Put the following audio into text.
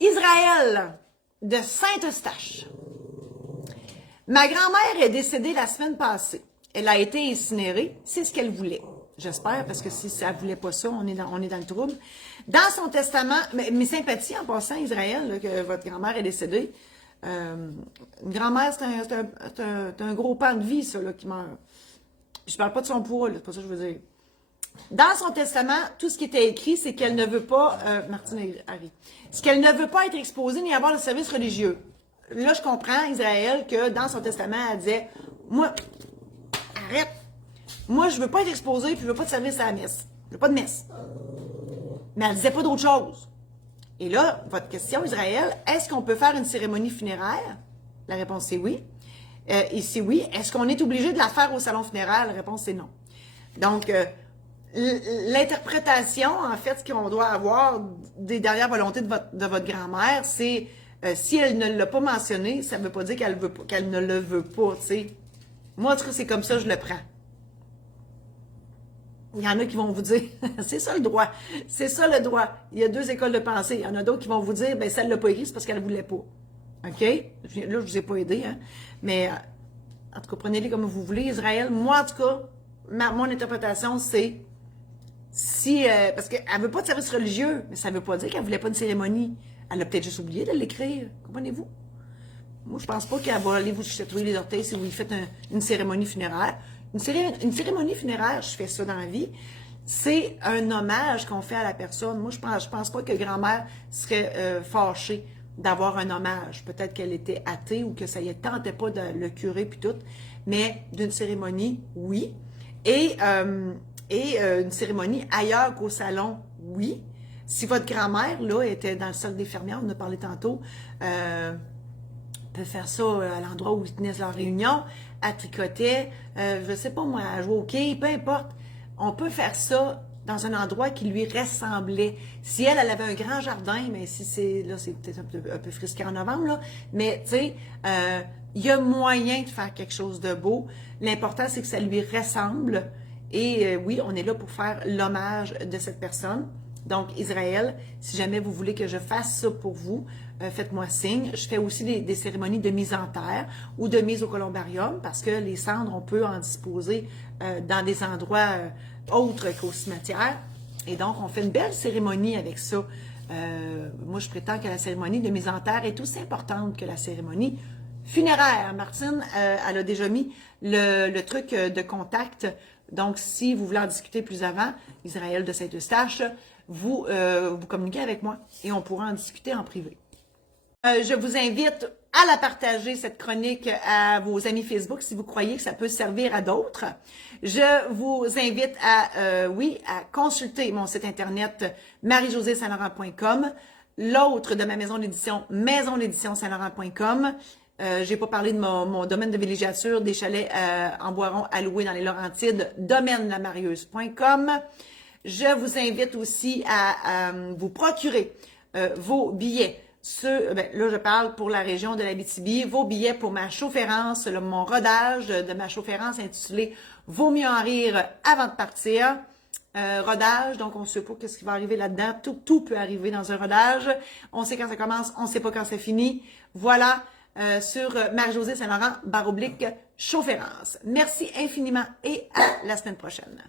Israël de Saint-Eustache. Ma grand-mère est décédée la semaine passée. Elle a été incinérée. C'est ce qu'elle voulait. J'espère, parce que si elle ne voulait pas ça, on est dans le trouble. Dans son testament, mes sympathies en passant, Israël, là, que votre grand-mère est décédée. Une grand-mère, c'est un gros pan de vie, ça, là, qui meurt. Je parle pas de son poids, c'est pas ça que je veux dire. Dans son testament, tout ce qui était écrit, c'est qu'elle ne veut pas, Martine Harry, c'est qu'elle ne veut pas être exposée ni avoir le service religieux. Là, je comprends, Israël, que dans son testament, elle disait, moi, arrête, moi, je veux pas être exposée, puis je veux pas de service à la messe. Je veux pas de messe. Mais elle disait pas d'autre chose. Et là, votre question, Israël, est-ce qu'on peut faire une cérémonie funéraire? La réponse, c'est oui. Et si oui, est-ce qu'on est obligé de la faire au salon funéraire? La réponse, c'est non. Donc, l'interprétation, en fait, ce qu'on doit avoir des dernières volontés de votre grand-mère, c'est si elle ne l'a pas mentionné, ça ne veut pas dire qu'elle ne le veut pas, tu sais. Moi, en tout cas, c'est comme ça, je le prends. Il y en a qui vont vous dire, c'est ça le droit, c'est ça le droit. Il y a deux écoles de pensée. Il y en a d'autres qui vont vous dire, ben ça ne l'a pas écrit, c'est parce qu'elle ne voulait pas. OK? Là, je ne vous ai pas aidé, hein. Mais, en tout cas, prenez-les comme vous voulez. Israël, moi, en tout cas, mon interprétation, c'est si, parce qu'elle ne veut pas de service religieux, mais ça ne veut pas dire qu'elle ne voulait pas de cérémonie. Elle a peut-être juste oublié de l'écrire. Comprenez-vous? Moi, je pense pas qu'elle va aller vous chatouiller les orteils si vous lui faites une cérémonie funéraire. Une cérémonie funéraire, je fais ça dans la vie, c'est un hommage qu'on fait à la personne. Moi, je pense pas que grand-mère serait fâchée d'avoir un hommage. Peut-être qu'elle était athée ou que ça ne tentait pas de le curer puis tout. Mais d'une cérémonie, oui. Et une cérémonie ailleurs qu'au salon, oui. Si votre grand-mère, là, était dans le cercle des fermières, on en a parlé tantôt, peut faire ça à l'endroit où ils tenaient leur réunion, à tricoter, je sais pas moi, à jouer au quai, peu importe. On peut faire ça dans un endroit qui lui ressemblait. Si elle avait un grand jardin, mais si c'est, là, c'est peut-être un peu frisqué en novembre, là, mais tu sais, il y a moyen de faire quelque chose de beau. L'important, c'est que ça lui ressemble. Et oui, on est là pour faire l'hommage de cette personne. Donc, Israël, si jamais vous voulez que je fasse ça pour vous, faites-moi signe. Je fais aussi des cérémonies de mise en terre ou de mise au columbarium parce que les cendres, on peut en disposer dans des endroits autres qu'au cimetière. Et donc, on fait une belle cérémonie avec ça. Moi, je prétends que la cérémonie de mise en terre est aussi importante que la cérémonie funéraire. Martine, elle a déjà mis le truc de contact. Donc, si vous voulez en discuter plus avant, Israël de Saint-Eustache, vous communiquez avec moi et on pourra en discuter en privé. Je vous invite à la partager, cette chronique, à vos amis Facebook si vous croyez que ça peut servir à d'autres. Je vous invite à consulter mon site internet marie-josée-saint-laurent.com, l'autre de ma maison d'édition, maison-d'édition-saint-laurent.com. J'ai pas parlé de mon domaine de villégiature, des chalets en Boiron à louer dans les Laurentides, domaine-lamarieuse.com. Je vous invite aussi à vous procurer vos billets. Là, je parle pour la région de l'Abitibi, vos billets pour ma chaufférence, mon rodage de ma chaufférence intitulé « Vaut mieux en rire avant de partir ». Rodage, donc on ne sait pas ce qui va arriver là-dedans. Tout peut arriver dans un rodage. On sait quand ça commence, on ne sait pas quand ça finit. Voilà, sur Marie-Josée Saint-Laurent, /chaufférence. Merci infiniment et à la semaine prochaine.